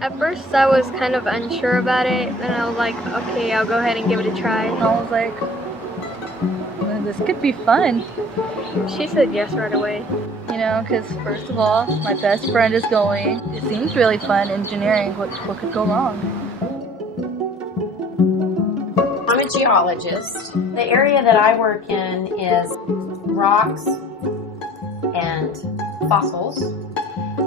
At first I was kind of unsure about it, and I was like, okay, I'll go ahead and give it a try. I was like, well, this could be fun. She said yes right away. You know, because first of all, my best friend is going. It seems really fun, engineering. What could go wrong? I'm a geologist. The area that I work in is rocks and fossils,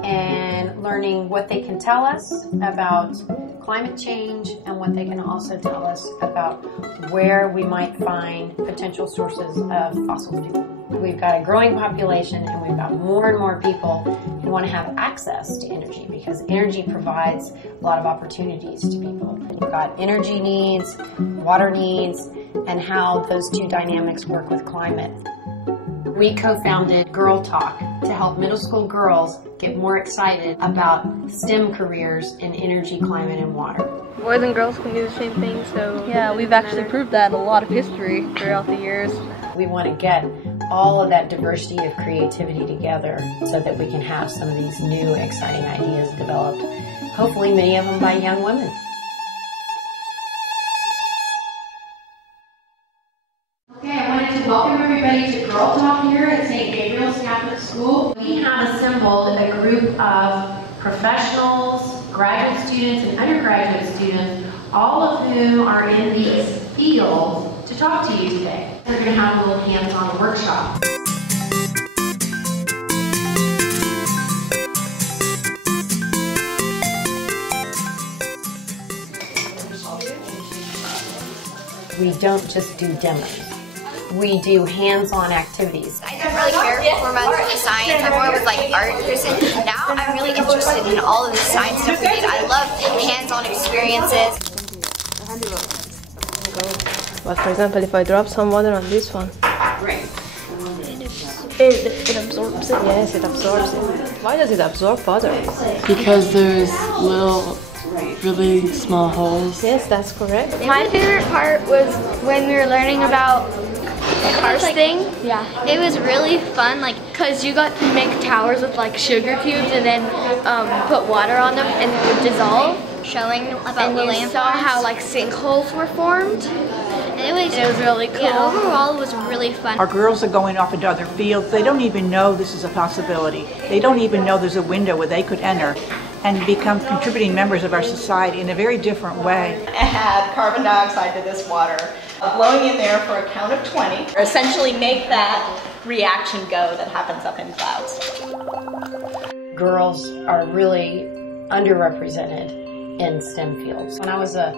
and learning what they can tell us about climate change and what they can also tell us about where we might find potential sources of fossil fuel. We've got a growing population, and we've got more and more people who want to have access to energy, because energy provides a lot of opportunities to people. You've got energy needs, water needs, and how those two dynamics work with climate. We co-founded GirlTalk to help middle school girls get more excited about STEM careers in energy, climate, and water. Boys and girls can do the same thing, so... Yeah, we've actually proved that in a lot of history throughout the years. We want to get all of that diversity of creativity together so that we can have some of these new, exciting ideas developed, hopefully many of them by young women. Okay, I wanted to welcome everybody to GirlTalk here at St. Gabriel's Catholic School. We have assembled a group of professionals, graduate students, and undergraduate students, all of whom are in these fields, to talk to you today. We're going to have a little hands-on workshop. We don't just do demos. We do hands-on activities. I didn't really care for much of the science. I more was like art person. Now I'm really interested in all of the science stuff we did. I love hands-on experiences. But for example, if I drop some water on this one, Great. it absorbs it. Yes, it absorbs it. Why does it absorb water? Because there's little, really small holes. Yes, that's correct. My favorite part was when we were learning about karsting. Yeah. It was really fun, like, cause you got to make towers with like sugar cubes and then put water on them and it would dissolve. Showing about And the you landforms. saw how like sinkholes were formed. And it was really cool. Yeah, overall it was really fun. Our girls are going off into other fields. They don't even know this is a possibility. They don't even know there's a window where they could enter and become contributing members of our society in a very different way. Add carbon dioxide to this water, blowing in there for a count of 20. Essentially make that reaction go that happens up in clouds. Girls are really underrepresented in STEM fields. When I was a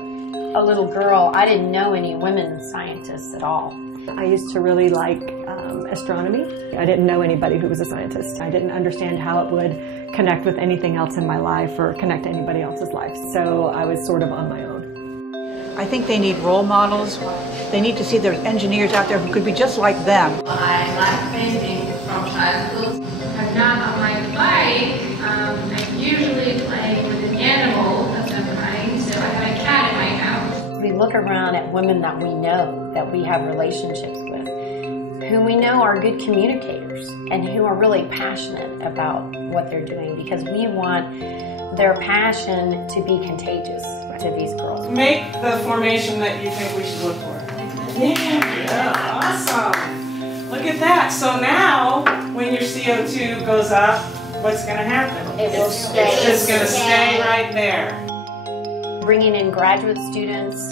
little girl, I didn't know any women scientists at all. I used to really like astronomy. I didn't know anybody who was a scientist. I didn't understand how it would connect with anything else in my life or connect to anybody else's life. So I was sort of on my own. I think they need role models. They need to see there's engineers out there who could be just like them. I like painting from childhood. I'm not on my bike. I'm usually playing with an animal of some kind, so I have a cat in my house. We look around at women that we know, that we have relationships with, who we know are good communicators and who are really passionate about what they're doing, because we want their passion to be contagious to these girls. Make the formation that you think we should look for. Yeah, awesome. Look at that. So now, when your CO2 goes up, what's going to happen? It will stay. It's just going to stay right there. Bringing in graduate students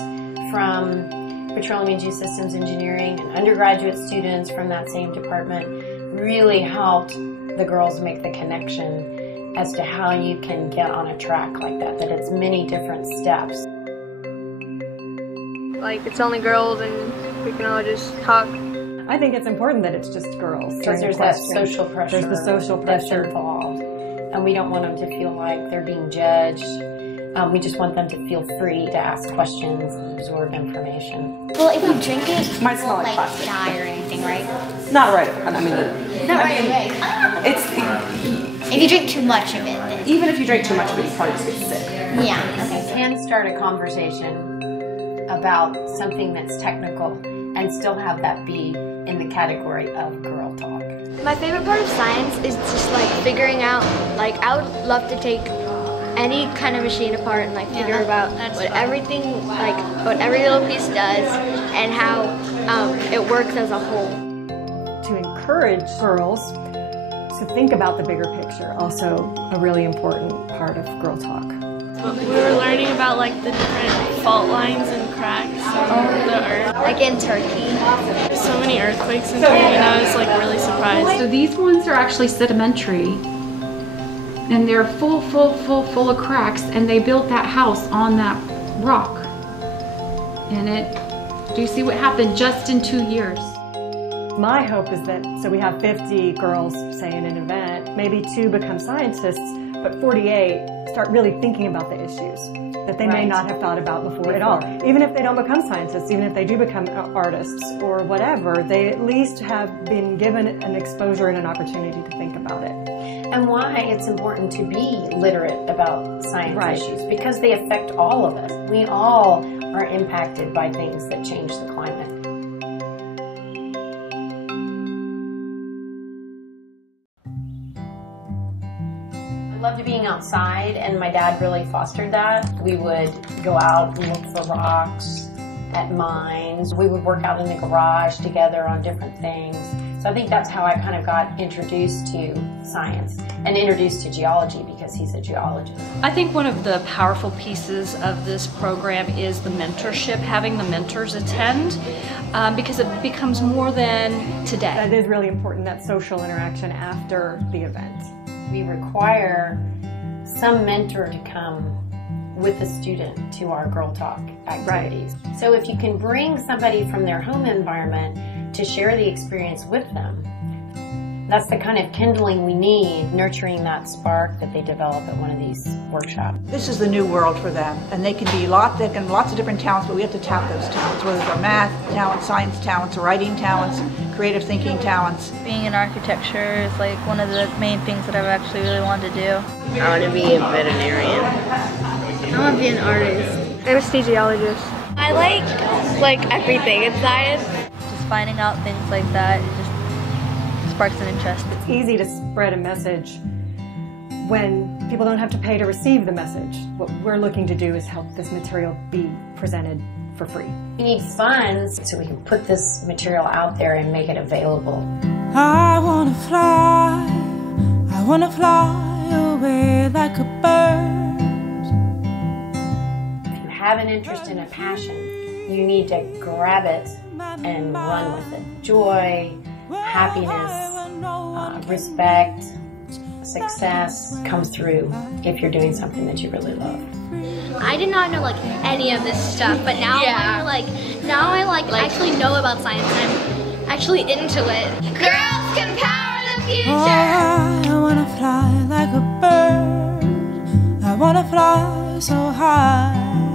from Petroleum Energy Systems Engineering and undergraduate students from that same department really helped the girls make the connection as to how you can get on a track like that it's many different steps. Like, it's only girls and we can all just talk. I think it's important that it's just girls. Because there's that social pressure. There's the social that's pressure involved. And we don't want them to feel like they're being judged. We just want them to feel free to ask questions and absorb information. Well, if you drink it, Might you smell won't like plastic. die or anything, right? Not right. I mean, Not right away. it's If you drink too much of it, then even if you drink too much of it, you probably just get sick. yeah. You can start a conversation about something that's technical and still have that be in the category of girl talk. My favorite part of science is just like figuring out, like I would love to take any kind of machine apart and like figure out what everything, like what every little piece does and how it works as a whole. To encourage girls to think about the bigger picture, also a really important part of Girl Talk. We were learning about like the different fault lines and cracks on the earth. Like in Turkey. There's so many earthquakes in Turkey and I was like really surprised. So these ones are actually sedimentary and they're full of cracks, and they built that house on that rock. And do you see what happened just in 2 years? My hope is that, so we have 50 girls, say, in an event, maybe 2 become scientists, but 48 start really thinking about the issues that they may not have thought about before at all. Even if they don't become scientists, even if they do become artists or whatever, they at least have been given an exposure and an opportunity to think about it. And why it's important to be literate about science issues, because they affect all of us. We all are impacted by things that change the climate. Loved being outside, and my dad really fostered that. We would go out and look for rocks at mines. We would work out in the garage together on different things. So I think that's how I kind of got introduced to science and introduced to geology, because he's a geologist. I think one of the powerful pieces of this program is the mentorship, having the mentors attend, because it becomes more than today. That is really important, that social interaction after the event. We require some mentor to come with a student to our Girl Talk activities. Right. So if you can bring somebody from their home environment to share the experience with them, that's the kind of kindling we need, nurturing that spark that they develop at one of these workshops. This is the new world for them, and they can be lots of different talents, but we have to tap those talents, whether they're math talents, science talents, writing talents, creative thinking talents. Being in architecture is like one of the main things that I've actually really wanted to do. I want to be a veterinarian. I want to be an artist. Anesthesiologist. I like everything in science. Just finding out things like that, it just sparks an interest. It's easy to spread a message when people don't have to pay to receive the message. What we're looking to do is help this material be presented for free. We need funds so we can put this material out there and make it available. I wanna fly away like a bird. If you have an interest and a passion, you need to grab it and run with it. Joy, happiness, respect, success comes through if you're doing something that you really love. I did not know like any of this stuff, but now I actually know about science and I'm actually into it. Girls can power the future! I wanna fly like a bird. I wanna fly so high.